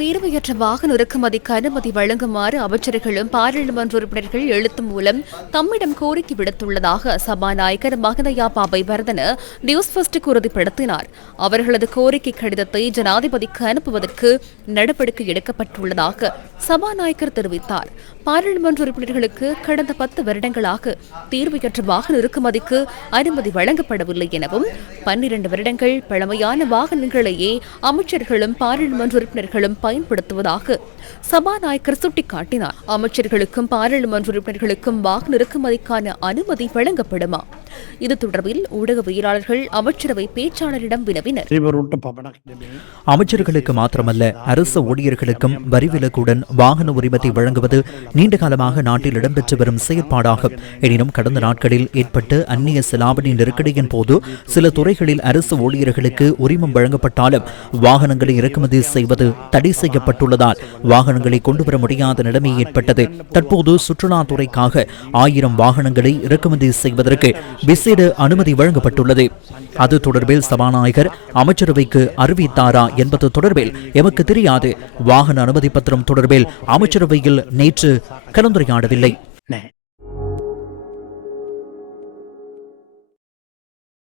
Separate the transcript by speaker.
Speaker 1: தீர்வையற்ற வாகன இறக்குமதிக்கு அனுமதி வழங்குமாறு அமைச்சர்களும் பாராளுமன்ற உறுப்பினர்கள் எழுத்து மூலம் தம்மிடம் கோரிக்கை விடுத்துள்ளதாக சபாநாயகர் மகதயா பாபை வர்தன நியூஸ் ஃபர்ஸ்டுக்கு உறுதிப்படுத்தினார். அவர்களது கோரிக்கை கடிதத்தை ஜனாதிபதிக்கு அனுப்புவதற்கு நடவடிக்கை எடுக்கப்பட்டுள்ளதாக சபாநாயகர் தெரிவித்தார். பாராளுமன்ற உறுப்பினர்களுக்கு கடந்த பத்து வருடங்களாக தீர்வையற்ற வாகன இறக்குமதிக்கு அனுமதி வழங்கப்படவில்லை எனவும் பன்னிரண்டு வருடங்கள் பழமையான வாகனங்களையே அமைச்சர்களும் பாராளுமன்ற உறுப்பினர்களும் பயன்படுத்துவதாக சபாநாயகர் சுட்டிக்காட்டினார். அமைச்சர்களுக்கும் பாராளுமன்ற உறுப்பினர்களுக்கும் வாக்கு இறக்குமதிக்கான அனுமதி வழங்கப்படுமா? இது தொடர்பில் ஊடகவியலாளர்கள் அமைச்சரவை பேச்சாளரிடம் வினவினர்.
Speaker 2: அமைச்சர்களுக்கு மாத்திரமல்ல அரசு ஊழியர்களுக்கும் வரி வாகன உரிமத்தை வழங்குவது நீண்டகாலமாக நாட்டில் இடம்பெற்று வரும் செயற்பாடாகும். எனினும் கடந்த நாட்களில் ஏற்பட்டு அந்நிய செலாவணி நெருக்கடியின் போது சில துறைகளில் அரசு ஊழியர்களுக்கு உரிமம் வழங்கப்பட்டாலும் வாகனங்களை இறக்குமதி செய்வது தடை செய்யப்பட்டுள்ளதால் வாகனங்களை கொண்டுவர முடியாத நிலைமை ஏற்பட்டது. தற்போது சுற்றுலாத்துறைக்காக ஆயிரம் வாகனங்களை இறக்குமதி செய்வதற்கு விசேட அனுமதி வழங்கப்பட்டுள்ளது. அது தொடர்பில் சபாநாயகர் அமைச்சரவைக்கு அறிவித்தாரா என்பது தொடர்பில் எமக்கு தெரியாது. வாகன அனுமதி பத்திரம் தொடர்பில் அமைச்சரவையில் நேற்று கலந்துரையாடவில்லை.